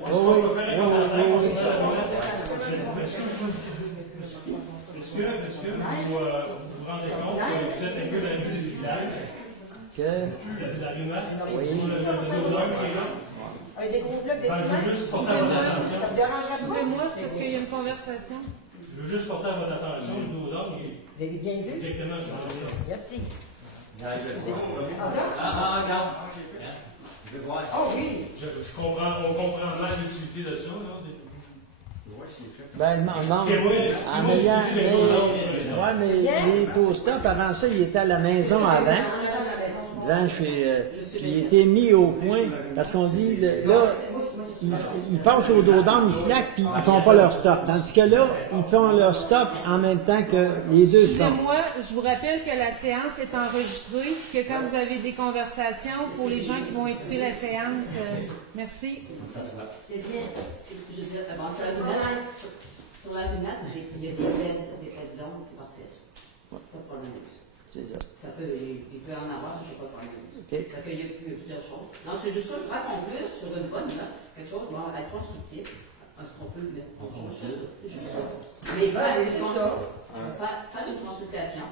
Est-ce qu'on peut faire un commentaire concernant la rumette? Est-ce que vous vous rendez compte que vous êtes un peu dans la musique du village? La rumette? Oui. Sur le dos d'homme qui est là? Avec des gros blocs de Je veux ciment? juste porter à votre attention. Ça te dérangera pas? Excusez-moi, c'est parce qu'il y a une conversation. Je veux juste porter à votre attention le dos d'homme qui est Vous l'avez bien vu? directement sur le dos. Merci. Non. Je vais voir. Oh oui! On comprend mal l'utilité de ça. Là. Ben, non. Expliquez-moi En ayant. Ouais, mais les post-up, avant ça, il était à la maison avant. Devant chez. Puis il était mis au point. Parce qu'on dit, là, ils passent au dos d'âne, ils slackent, puis ils font pas leur stop. Tandis que là, ils font leur stop en même temps que les deux sont. Excusez-moi, je vous rappelle que la séance est enregistrée, puis que quand vous avez des conversations, pour les gens qui vont écouter la séance, merci. C'est bien. Je veux dire, bon, sur la lunette, il y a des faites zones, c'est parfait ça. Pas de problème avec ça. C'est ça. Il peut en avoir, je n'ai pas de problème avec ça. OK. Fait qu'il y a plusieurs choses. Non, c'est juste ça, je voudrais conclure sur une bonne note, quelque chose, bon, être constructif. Est-ce qu'on peut le mettre? Juste ça. Mais faire une consultation.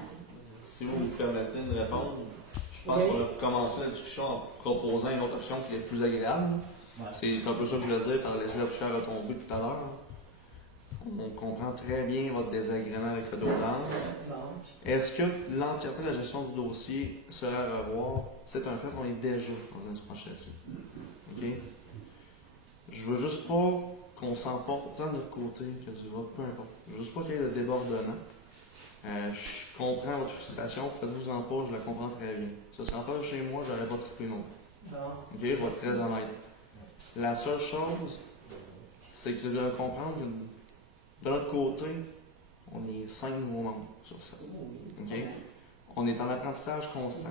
Si vous me permettez de répondre, je pense qu'on a commencé la discussion en proposant une autre option qui est plus agréable. C'est un peu ça que je voulais dire par laisser la poussière retomber tout à l'heure. On comprend très bien votre désagrément avec le dos d'âne. Est-ce que l'entièreté de la gestion du dossier serait à revoir? C'est un fait qu'on est déjà en train de se pencher là-dessus. OK? Je veux juste pas qu'on s'emporte autant de notre côté que du vôtre, peu importe. Je veux juste pas qu'il y ait de débordement. Je comprends votre frustration, faites-vous-en pas, je la comprends très bien. Si ça serait pas chez moi, je n'aurais pas triplé non plus. OK? Je vais être très honnête. La seule chose, c'est que de comprendre que de notre côté, on est 5 nouveaux membres sur 7. OK? On est en apprentissage constant.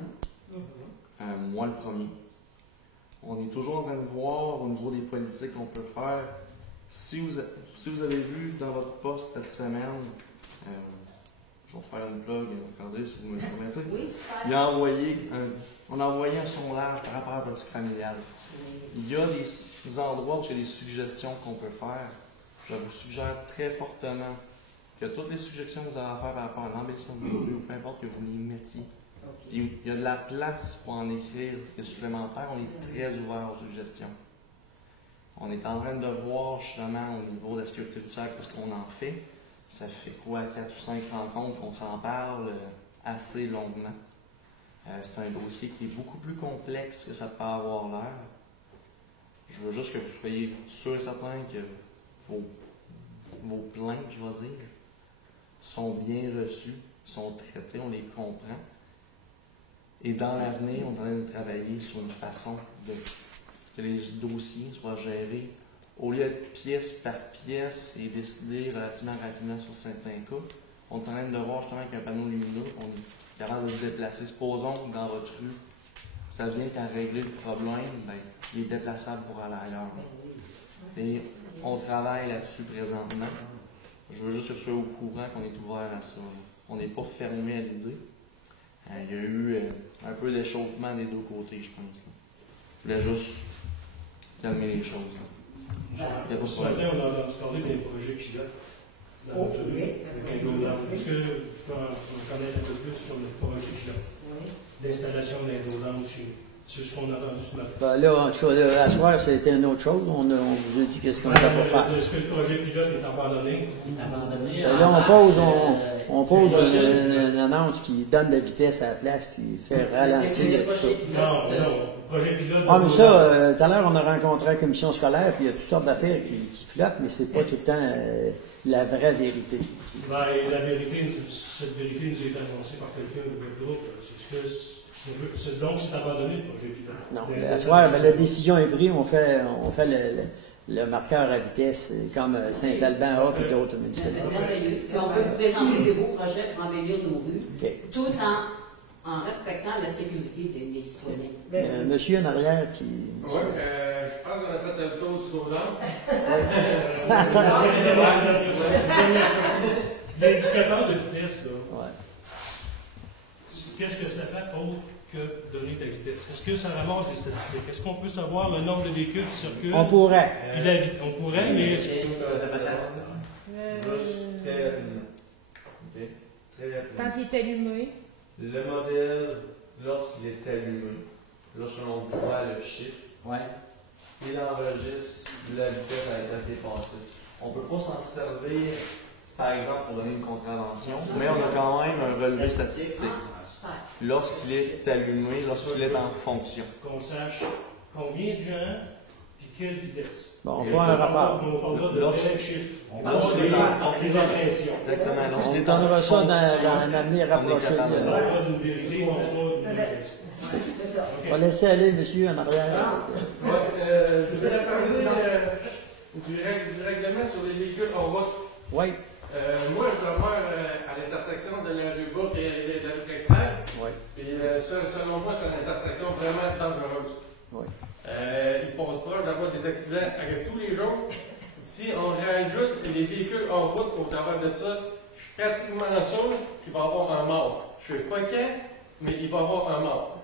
Moi, le premier. On est toujours en train de voir au niveau des politiques qu'on peut faire. Si vous avez vu dans votre poste cette semaine, je vais faire une plug, regardez si vous me le permettez. Oui, on a envoyé un sondage par rapport à la politique familiale. Il y a des endroits où il y a des suggestions qu'on peut faire. Je vous suggère très fortement que toutes les suggestions que vous avez à faire par rapport à l'embellissement de rue, ou peu importe que vous les mettiez, il y a de la place pour en écrire des supplémentaires. On est très ouvert aux suggestions. On est en train de voir justement au niveau de la sécurité routière qu'est-ce qu'on en fait. Ça fait quoi, 4 ou 5 rencontres qu'on s'en parle assez longuement. C'est un dossier qui est beaucoup plus complexe que ça peut avoir l'air. Je veux juste que vous soyez sûrs et certains que vos plaintes, je vais dire, sont bien reçues, sont traitées, on les comprend. Et dans l'avenir, on est en train de travailler sur une façon que les dossiers soient gérés au lieu d'être pièce par pièce et décider relativement rapidement sur certains cas. On est en train de voir justement qu'un panneau lumineux, on est capable de se déplacer. Supposons que dans votre rue, ça vient qu'à régler le problème, ben, il est déplaçable pour aller ailleurs. Et on travaille là-dessus présentement. Je veux juste que je sois au courant qu'on est ouvert à ça. On n'est pas fermé à l'idée. Il y a eu un peu d'échauffement des deux côtés, je pense. Je voulais juste calmer les choses. Ce matin, on a entendu parler des projets pilotes dans notre rue avec un dos-langue. Est-ce que je peux en connaître un peu plus sur le projet pilote d'installation d'un dos-langue chez nous? C'est ce qu'on a entendu ce matin. Ben là, en tout cas, à soir, c'était une autre chose. On vous a dit qu'est-ce qu'on était pour faire. Est-ce que le projet pilote est abandonné? Ben là, on pose une annonce qui donne de la vitesse à la place, qui fait ralentir tout ça. Non, le projet pilote. Ah, mais ça, tout à l'heure, on a rencontré la commission scolaire, puis il y a toutes sortes d'affaires qui flottent, mais c'est pas tout le temps la vraie vérité. Ben, la vérité, cette vérité nous est annoncée par quelqu'un ou d'autre. Donc, c'est abandonné le projet pilote. Non, à soir, ben, la décision est prise, on fait le marqueur à vitesse, comme Saint-Alban A et d'autres municipalités. C'est merveilleux. Puis on peut vous présenter des beaux projets pour embellir nos rues, tout en respectant la sécurité des citoyens. Monsieur en arrière qui... Oui, je pense qu'on a fait le tour du dos-langue. L'indicateur de vitesse, là. Ouais. Qu'est-ce que ça fait autre que donner ta vitesse? Est-ce que ça ramasse les statistiques? Est-ce qu'on peut savoir le nombre de véhicules qui circulent? On pourrait. On pourrait, mais est-ce que... Très rapidement. Okay. Très rapidement. Quand il est allumé. Le modèle, lorsqu'il est allumé, lorsque l'on voit le chiffre, il enregistre la vitesse à laquelle il est passé. On ne peut pas s'en servir, par exemple, pour donner une contravention, mais on a quand même un relevé statistique. Lorsqu'il est allumé, lorsqu'il est en fonction. Qu'on sache combien de gens et quelle vitesse. Bon, on fait un rapport. On parlera de vrais chiffres. Lorsqu'il est en fonction. Des impressions. Exactement. On donnera ça dans un avenir rapproché. On parlera d'une vérité, on parlera d'une impression. On va laisser aller monsieur en arrière. Oui, je voudrais parler du règlement sur les véhicules en route. Oui. Moi, je dois voir à l'intersection de la rue Bourg et de la rue principale. Oui. Et selon moi, c'est une intersection vraiment dangereuse. Oui. Il pose proche d'avoir des accidents avec tous les jours. Si on rajoute les véhicules en route au travers de ça, je suis pratiquement sûr qu'il va y avoir un mort. Je ne sais pas quand, mais il va y avoir un mort.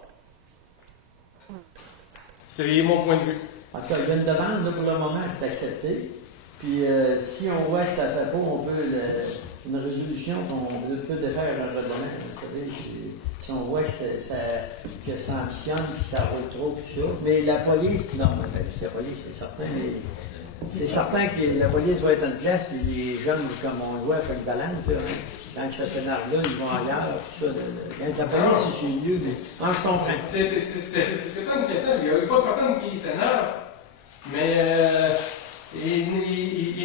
C'est mon point de vue. En tout cas, il y a une demande, là, pour le moment, c'est accepté. Puis si on voit que ça ne fait pas, on peut, une résolution, on peut défaire un règlement. Vous savez, si on voit que ça ambitionne, que ça roule trop, tout ça. Mais la police, non, la police, c'est certain, mais c'est certain que la police va être en place, puis les jeunes, comme on le voit, polyvalentes, quand ça s'énerve là, ils vont ailleurs, tout ça. Quand la police, c'est chez eux, mais en je comprends. C'est pas une question, il n'y a pas personne qui s'énerve, mais il y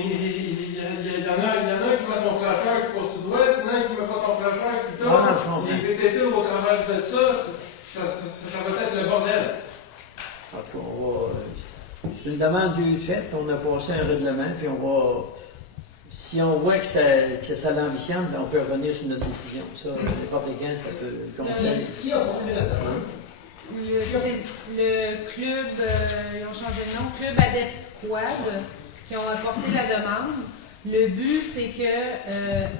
en a un qui met son flasheur qui passe tout droit, il y en a un qui ne met pas son flasheur qui tourne, il est pété au travers de ça va être le bordel. En tout cas, c'est une demande du fait, on a passé un règlement, puis on va si on voit que ça l'ambitionne, ben, on peut revenir sur notre décision. Ça, n'importe quand, ça peut le conseiller. Qui a formulé la demande? C'est le club, ils ont changé de nom, Club Adept Quad, qui ont apporté la demande. Le but, c'est que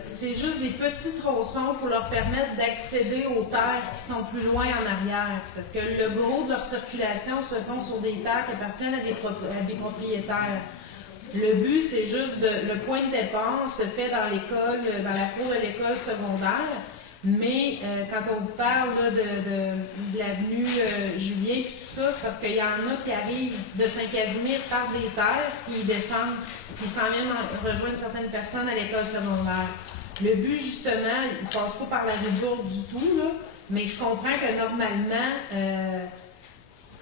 c'est juste des petits tronçons pour leur permettre d'accéder aux terres qui sont plus loin en arrière. Parce que le gros de leur circulation se font sur des terres qui appartiennent à des propriétaires. Le but, c'est juste le point de départ se fait dans l'école, dans la cour de l'école secondaire. Mais quand on vous parle là, de l'avenue Julien puis tout ça, c'est parce qu'il y en a qui arrivent de Saint-Casimir par des terres, puis ils descendent, puis ils s'en viennent rejoindre certaines personnes à l'école secondaire. Le but, justement, ils ne passent pas par la rue Bourg du tout, là, mais je comprends que normalement,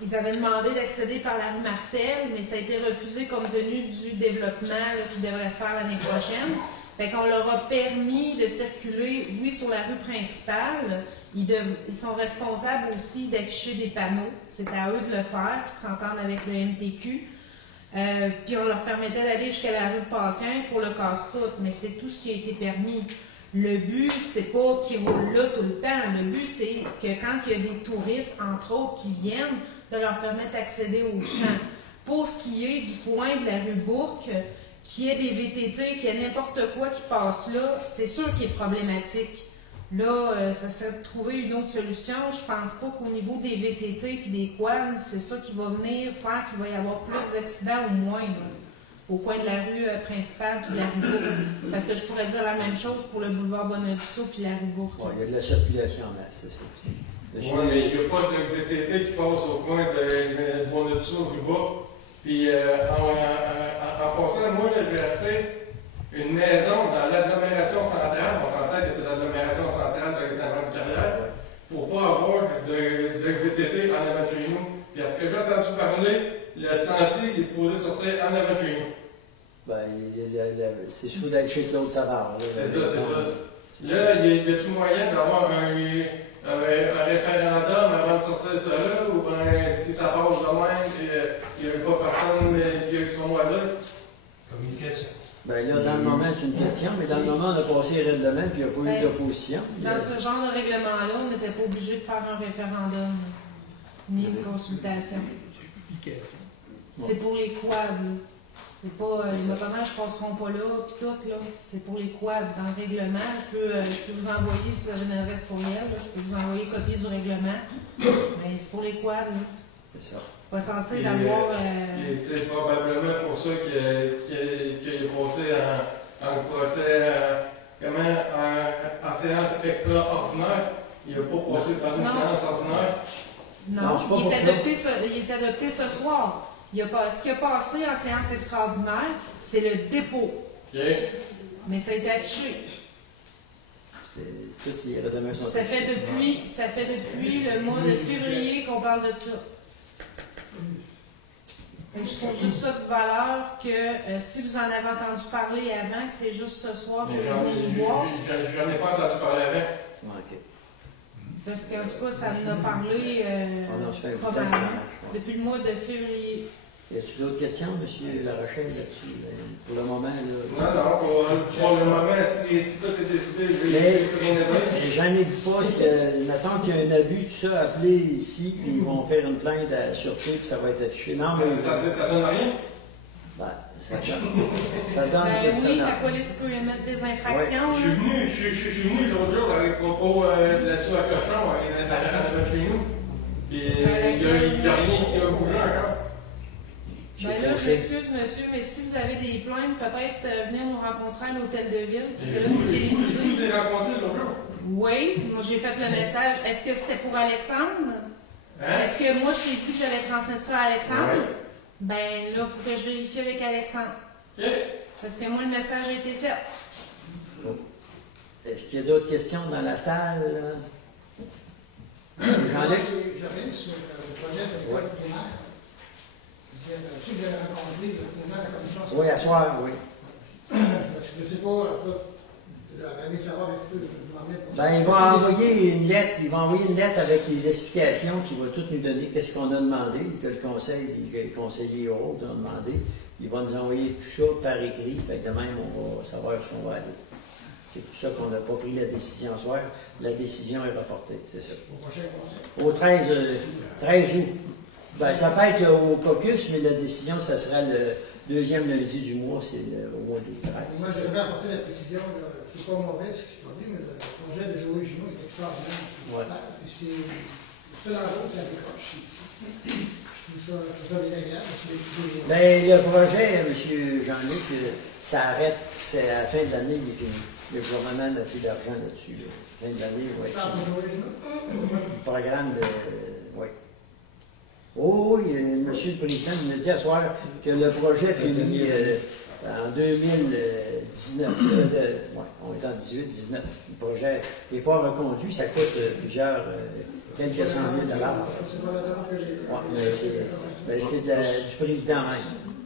ils avaient demandé d'accéder par la rue Martel, mais ça a été refusé compte tenu du développement là, qui devrait se faire l'année prochaine. Fait qu'on leur a permis de circuler, oui, sur la rue principale. Ils sont responsables aussi d'afficher des panneaux. C'est à eux de le faire, qu'ils s'entendent avec le MTQ. Puis on leur permettait d'aller jusqu'à la rue Paquin pour le casse-croûte, mais c'est tout ce qui a été permis. Le but, c'est pas qu'ils roulent là tout le temps. Le but, c'est que quand il y a des touristes, entre autres, qui viennent, de leur permettre d'accéder aux champs. Pour ce qui est du coin de la rue Bourque, qu'il y ait des VTT, qu'il y ait n'importe quoi qui passe là, c'est sûr qu'il est problématique. Là, ça serait de trouver une autre solution. Je pense pas qu'au niveau des VTT et des quads, c'est ça qui va venir faire qu'il va y avoir plus d'accidents ou moins là, au coin de la rue principale puis de la rue Bourque. Parce que je pourrais dire la même chose pour le boulevard Bonadusseau puis la rue Bourque. Bon, il y a de la circulation en masse, c'est ça. Oui, mais il n'y a pas de VTT qui passe au coin de Bonadusseau, rue Bourque. Puis en passant, moi, j'ai acheté une maison dans l'agglomération centrale. On s'entend que c'est l'agglomération centrale de Saint-Jean-de-Carrière pour ne pas avoir de VTT en avant de chez nous. Puis à ce que j'ai entendu parler, le sentier est supposé sortir en avant de chez nous. Ben, c'est sûr d'être chez Claude Savard. C'est ça. Là, il y a tout moyen d'avoir un référendum avant de sortir ça là, ou bien si ça passe de même, il n'y a pas personne qui a son voisin. Communication. Ben là, dans le moment, c'est une question, mais dans le moment, on a passé les règlements, puis il n'y a pas eu d'opposition. Dans ce genre de règlement-là, on n'était pas obligé de faire un référendum, ni une consultation. C'est pour les quads. C'est pas, les motards ne passeront pas là, puis tout, là. C'est pour les quads. Dans le règlement, je peux vous envoyer sur une adresse courriel, là, je peux vous envoyer copie du règlement. Mais c'est pour les quads, là. C'est ça. Pas censé d'avoir. Et c'est probablement pour ça qu'il est passé en procès, en séance extraordinaire. Il n'a pas passé dans une séance ordinaire. Non, il est adopté ce soir. Ce qui a passé en séance extraordinaire, c'est le dépôt. Okay. Mais ça a été affiché. Toutes les redemains sont ça fait depuis le mois de février qu'on parle de ça. Je trouve juste ça de valeur que si vous en avez entendu parler avant, que c'est juste ce soir que vous venez nous voir. J'en ai pas entendu parler avant. OK. Parce qu'en tout cas, ça nous a parlé depuis le mois de février. Y a-t-il d'autres questions, M. Larochelle, là-dessus? Pour le moment, là. Non, pour le moment, si tout est décidé, je vais rien dire. J'en ai vu pas. Mettons qu'il y a un abus, tout ça, appelez ici, puis ils vont faire une plainte à la sûreté, puis ça va être affiché. Non, mais. Ça donne rien? Ben, ça donne. Oui, la police peut émettre des infractions. Ouais, je suis venu l'autre jour avec propos de la soie à cochon à chez nous. Puis il n'y a rien qui a bougé encore. Ben là, je m'excuse, monsieur, mais si vous avez des plaintes, peut-être venir nous rencontrer à l'hôtel de ville, parce que là, c'est télévisé. Vous avez rencontré l'autre jour? Oui, moi j'ai fait le message. Est-ce que c'était pour Alexandre? Hein? Est-ce que moi je t'ai dit que j'allais transmettre ça à Alexandre? Oui. Ben là, il faut que je vérifie avec Alexandre. Okay. Parce que moi, le message a été fait. Est-ce qu'il y a d'autres questions dans la salle? Jean-Luc? J'arrive sur le projet de l'école primaire. Je sais que vous avez rencontré le président de la commission. Oui, à soir, oui. Parce que je ne sais pas, j'avais envie de savoir un petit peu, ben, ils vont envoyer une lettre avec les explications qui va toutes nous donner qu'est-ce qu'on a demandé, que le conseil, les conseillers autres ont demandé. il va nous envoyer tout ça par écrit, fait que de même, on va savoir où on va aller. C'est pour ça qu'on n'a pas pris la décision ce soir. La décision est reportée, c'est ça. Au prochain conseil. Au 13 août. Ben, ça peut être au caucus, mais la décision, ça sera le deuxième lundi du mois, c'est au mois d'août 13. Moi, j'aimerais apporter la précision, c'est pas mauvais ce qui se produit, mais le projet de Joël Junot est extraordinaire. Ouais. Puis c'est le seul endroit où ça décroche ici. Je trouve ça désagréable. Ben, le projet, M. Jean-Luc, ça arrête, c'est à la fin de l'année, il est fini. Le gouvernement n'a plus d'argent là-dessus. Là. Fin de l'année, oui. Le programme de. Oui. Oh, oui, Monsieur le Président me dit à soir que le projet finit en 2019. On est en 18-19. Le projet n'est pas reconduit, ça coûte quelques cent mille dollars. C'est pas la demande que j'ai. Oui, mais c'est du président même.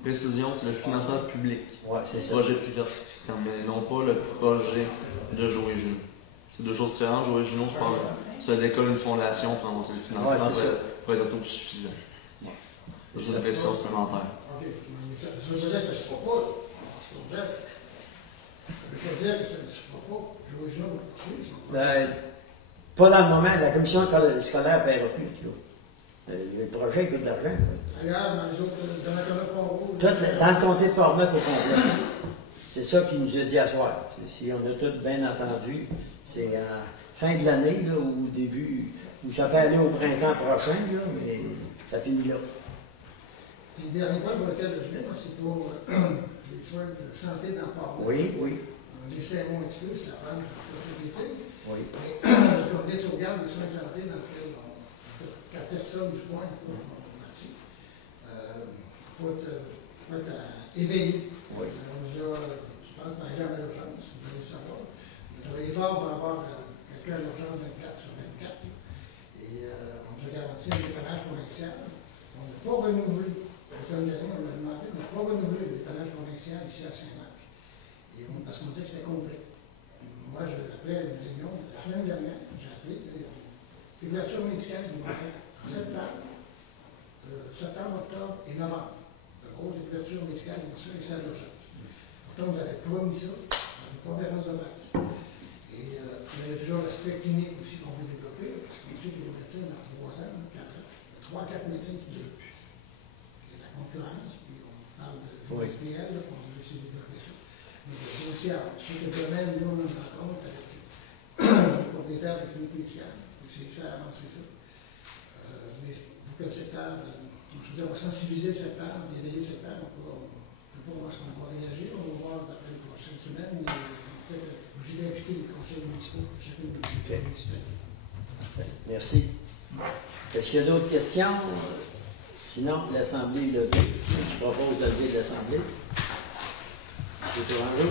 Précision, c'est le financement public. Oui, c'est ça. Le projet pilote, Christian, mais non pas le projet de Joël Junot. C'est deux choses différentes. Joël Junot, c'est l'école, une fondation pour avancer le financement pour être autosuffisant. C'est juste une précision supplémentaire. OK. Mais ça veut dire que ça ne se fera pas. Ça veut pas dire que ça ne se fera pas. Joël Junot va poursuivre. Pas dans le moment. La commission scolaire ne paiera plus. Le projet coûte de l'argent. Ailleurs, dans les autres, dans la colonne Port-Rouge. Dans le comté de Portneuf au complet. C'est ça qu'il nous a dit à soir. Si on a tout bien entendu, c'est en fin de l'année, là, ou au début, ou ça peut aller au printemps prochain, là, mais ça finit là. Puis le dernier point pour lequel je viens, c'est pour les soins de santé dans Port-Rouge. Oui, oui. On essaie un petit peu, c'est la base, c'est critique. Oui. Mais le comité de sauvegarde des soins de santé dans lequel on a 4 personnes du point pour bâtir. Il faut être éveillé. Oui. On nous a, je pense, par exemple, à l'urgence, vous allez le savoir. On a travaillé fort par rapport à quelqu'un à l'urgence 24 sur 24. Et on nous a garanti un dépannage provincial. On n'a pas renouvelé. On m'a demandé, on n'a pas renouvelé le dépannage provincial ici à Saint-Marc. Parce qu'on dit que c'était complet. Moi, après une réunion, la semaine dernière, j'ai appelé l'ouverture médicale du Marais en septembre, octobre et novembre. Le gros d'ouverture médicale, bien sûr, c'est à l'urgence. Pourtant, vous avez promis ça, dans les conférences de base. Et il y a toujours l'aspect clinique aussi qu'on veut développer, parce qu'on sait que les médecines, dans 3 ans, 4 ans, il y a 3-4 médecines qui durent plus. Il y a de la concurrence, puis on parle de SPL, on veut essayer de développer ça. Mais aussi, sur le domaine, nous, on a une rencontre avec le propriétaire de la clinique médicale, pour essayer de faire avancer ça. Mais il faut que le secteur, on va sensibiliser le secteur, bien aider le secteur, on ne peut pas voir ce qu'on va réagir, on va voir d'après les prochaines semaines, peut-être obligé d'impliquer les conseils municipaux, chacune des municipalités. Merci. Est-ce qu'il y a d'autres questions? Sinon, l'Assemblée est levée. Je propose de lever l'Assemblée. M. Tourangeau.